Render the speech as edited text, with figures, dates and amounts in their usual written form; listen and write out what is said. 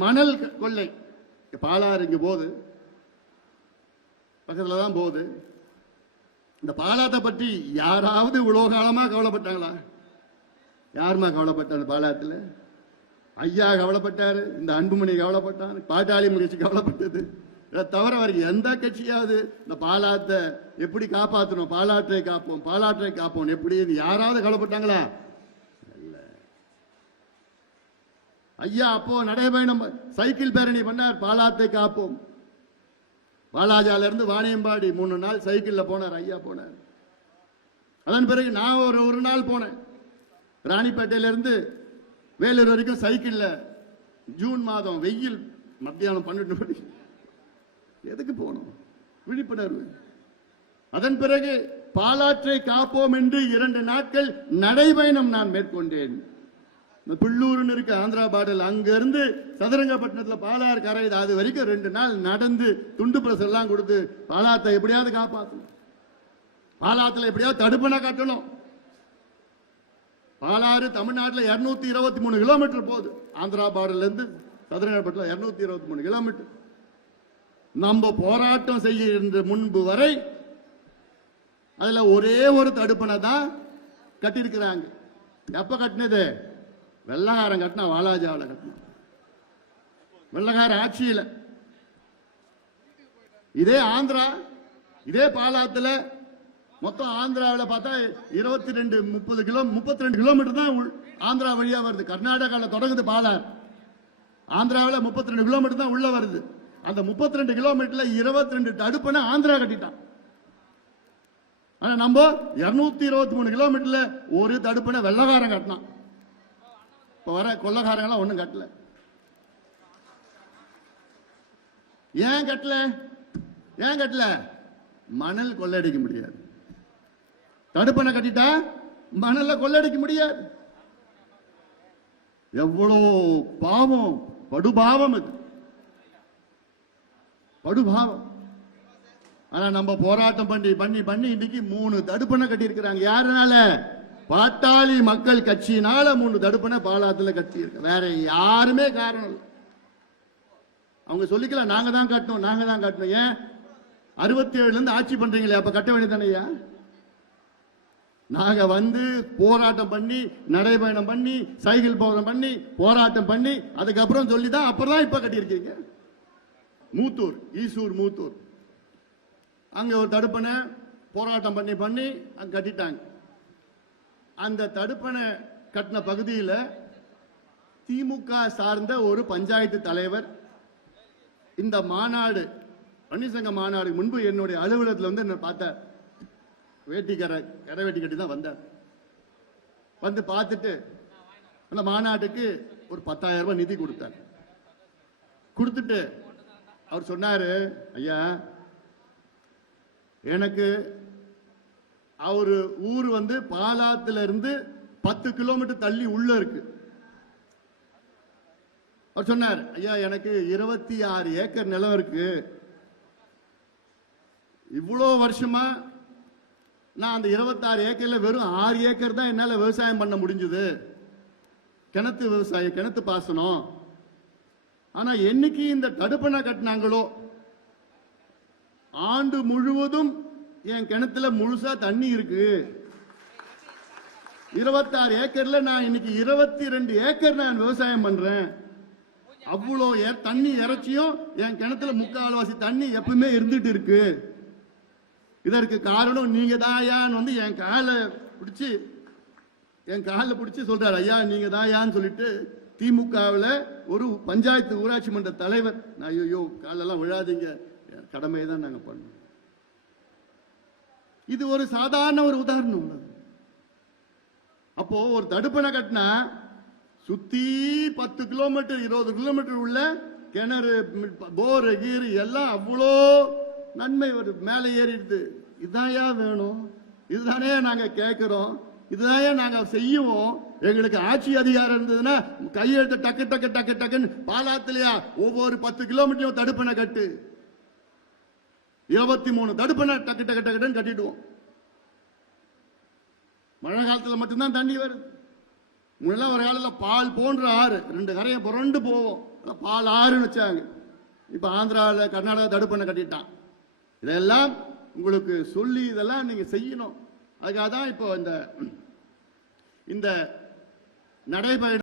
மணல் கொள்ளை. பாலாறு இங்க போகுது, பக்கத்துல தான் போகுது. இந்த பாலாத்தை பற்றி யாராவது இவ்வளவு காலமா கவலைப்பட்டாங்களா? யாருமா கவலைப்பட்டாங்க? பாலாத்துல ஐயா கவலைப்பட்டாரு, இந்த அன்புமணி கவலைப்பட்டான், பாட்டாளி முயற்சி கவலைப்பட்டது. இதை தவிர வரைக்கும் எந்த கட்சியாவது இந்த பாலாத்தை எப்படி காப்பாற்றணும், பாலாற்றை காப்போம், பாலாற்றை காப்போம் எப்படி யாராவது கவலைப்பட்டாங்களா? இல்ல. ஐயா அப்போ நடைபயணம் சைக்கிள் பேரணி பண்ணார், பாலாத்தை காப்போம். வாலாஜால இருந்து வாணியம்பாடி 3 நாள் சைக்கிள்ல போனார், ஐயா போனார். அதன் பிறகு நான் ஒரு நாள் போனேன், ராணிப்பேட்டையில இருந்து வேலூர் வரைக்கும் சைக்கிள்ல. ஜூன் மாதம் வெயில், மத்தியானம் 12 மணி. எதுக்கு போனோம்? விழிப்புணர்வு. அதன் பிறகு பாலாற்றை காப்போம் என்று 2 நாட்கள் நடைபயணம் நான் மேற்கொண்டேன். பிள்ளூர்னு இருக்கு ஆந்திரா பார்டர், அங்க இருந்து சதுரங்கப்பட்டினத்துல பாலாறு கரை அது வரைக்கும் 2 நாள் நடந்து துண்டு பிரஸ் எல்லாம் கொடுத்து பாலாத்தை எப்படியாவது காப்பாற்றணும், பாலாத்துல எப்படியாவது தடுப்பணை கட்டணும். பாலாறு தமிழ்நாட்டில் 223 கிலோமீட்டர் போகுது. ஆந்திரா பார்டர்ல இருந்து சதுரங்கப்பட்டினம் 223 கிலோமீட்டர். நம்ம போராட்டம் செய்ய முன்பு வரை அதுல ஒரே ஒரு தடுப்பணை தான் கட்டியிருக்கிறாங்க. எப்ப கட்டினது? வெள்ளக்காரன் கட்டினா, வாலாஜாவில் கட்டினா, வெள்ளக்கார ஆட்சியில். இதே ஆந்திரா, இதே பாலாத்துல மொத்தம் ஆந்திராவில் பார்த்தா 32 கிலோமீட்டர் தான் ஆந்திரா வழியா வருது. கர்நாடகாவில் தொடங்குது பாலாறு, ஆந்திராவில் 32 கிலோமீட்டர் தான் உள்ள வருது. அந்த 32 கிலோமீட்டர்ல 22 தடுப்பணை ஆந்திரா கட்டிட்டான். ஆனா நம்ம 223 கிலோமீட்டர்ல ஒரு தடுப்பணை வெள்ளக்காரன் கட்டினான். இப்ப வர கொள்ளக்காரங்களாம் ஒண்ணும் கட்டல. ஏன் கட்டல? மணல் கொள்ளடிக்க முடியாது. தடுப்பணை கட்டிட்டா மணல கொள்ளடிக்க முடியாது. எவ்வளவு பாவம், படுபாவம் இது, படுபாவம். ஆனா நம்ம போராட்டம் பண்ணி இன்னைக்கு 3 தடுப்பணை கட்டி இருக்கிறாங்க. யாருனால? பாட்டாளி மக்கள் கட்சியினால 3 தடுப்பணை பாலாத்துல கட்டி இருக்கு. வேற யாருமே காரணம் இல்லை. அவங்க சொல்லிக்கலாம், நாங்க தான் கட்டணும். ஏன் 67 இருந்து ஆட்சி பண்றீங்களே, அப்ப கட்ட வேண்டியதானையா? நாங்க போராட்டம் பண்ணி, நடைபயணம் பண்ணி, சைக்கிள் போராட்டம் பண்ணி, போராட்டம் பண்ணி, அதுக்கப்புறம் சொல்லிதான் அப்புறம் இப்ப கட்டியிருக்கீங்க. மூத்தூர், ஈசூர் மூத்தூர், அங்க ஒரு தடுப்பணை போராட்டம் பண்ணி அங்க கட்டிட்டாங்க. அந்த தடுப்பணை கட்டின பகுதியில் திமுக சார்ந்த ஒரு பஞ்சாயத்து தலைவர் இந்த மாநாடு, பன்னீர்சங்க மாநாடு முன்பு என்னுடைய அலுவலகத்தில் என்ன பார்த்தார். கரை வேட்டி கட்டி தான் வந்தார். பார்த்துட்டு அந்த மாநாட்டுக்கு ஒரு 10,000 ரூபாய் நிதி கொடுத்தார். கொடுத்துட்டு அவர் சொன்னாரு, ஐயா எனக்கு அவரு ஊர் பாலாத்துல இருந்து 10 கிலோமீட்டர் தள்ளி உள்ள இருக்கு. அவர் சொன்னார், ஐயா எனக்கு 26 ஏக்கர் நிலம் இருக்கு. இவ்வளோ வருஷமா நான் அந்த 26 ஏக்கர்ல வெறும் 6 ஏக்கர் தான் என்னால விவசாயம் பண்ண முடிஞ்சது. கிணத்து விவசாயம், கிணத்து பாசனம். ஆனா என்னைக்கு இந்த தடுப்பணை கட்டினாங்களோ ஆண்டு முழுவதும் என் கிணத்துல முழுசா தண்ணி இருக்கு. 26 ஏக்கர்ல நான் இன்னைக்கு 22 ஏக்கர் நான் விவசாயம் பண்றேன். அவ்வளோ தண்ணி இறைச்சியும் என் கிணத்துல 3/4 தண்ணி எப்பவுமே இருந்துட்டு இருக்கு. இதற்கு காரணம் நீங்க தாயான்னு என் காலை பிடிச்சி சொல்றாரு. ஐயா நீங்க தாயான்னு சொல்லிட்டு திமுகவில் ஒரு பஞ்சாயத்து ஊராட்சி மன்ற தலைவர், நான் ஐயோ காலெல்லாம் விழாதீங்க, கடமையை தான் நாங்க பண்ணோம். இது ஒரு சாதாரண ஒரு உதாரணம். அப்போ ஒரு தடுப்பணை கட்டினா சுத்தி 10 கிலோமீட்டர் 20 கிலோமீட்டர் உள்ள கிணறு, போர், கீரு எல்லாம் அவ்வளோ நன்மை மேலே ஏறிடுது. இதுதாயா வேணும், இதுதானே நாங்க கேட்கிறோம், இதுதானே நாங்க செய்யுவோம். எங்களுக்கு ஆட்சி அதிகாரம் இருந்ததுன்னா கையெழுத்து டக்குன்னு பாலாத்திலையா ஒவ்வொரு 10 கிலோமீட்டரும் தடுப்பணை கட்டு, 23 தடுப்பணை டக்குன்னு கட்டிடுவோம். மழை காலத்தில் மட்டும்தான் தண்ணி வருது. முன்னெல்லாம் ஒரு காலத்தில் பால் போன்ற ஆறு 2 கரையை புரண்டு போவோம். பால் ஆறுன்னு வச்சாங்க. இப்ப ஆந்திராவில் கர்நாடகா தடுப்பணை கட்டிட்டான். இதெல்லாம் உங்களுக்கு சொல்லி இதெல்லாம் நீங்க செய்யணும். அதுக்காக தான் இப்போ இந்த நடைபயணம்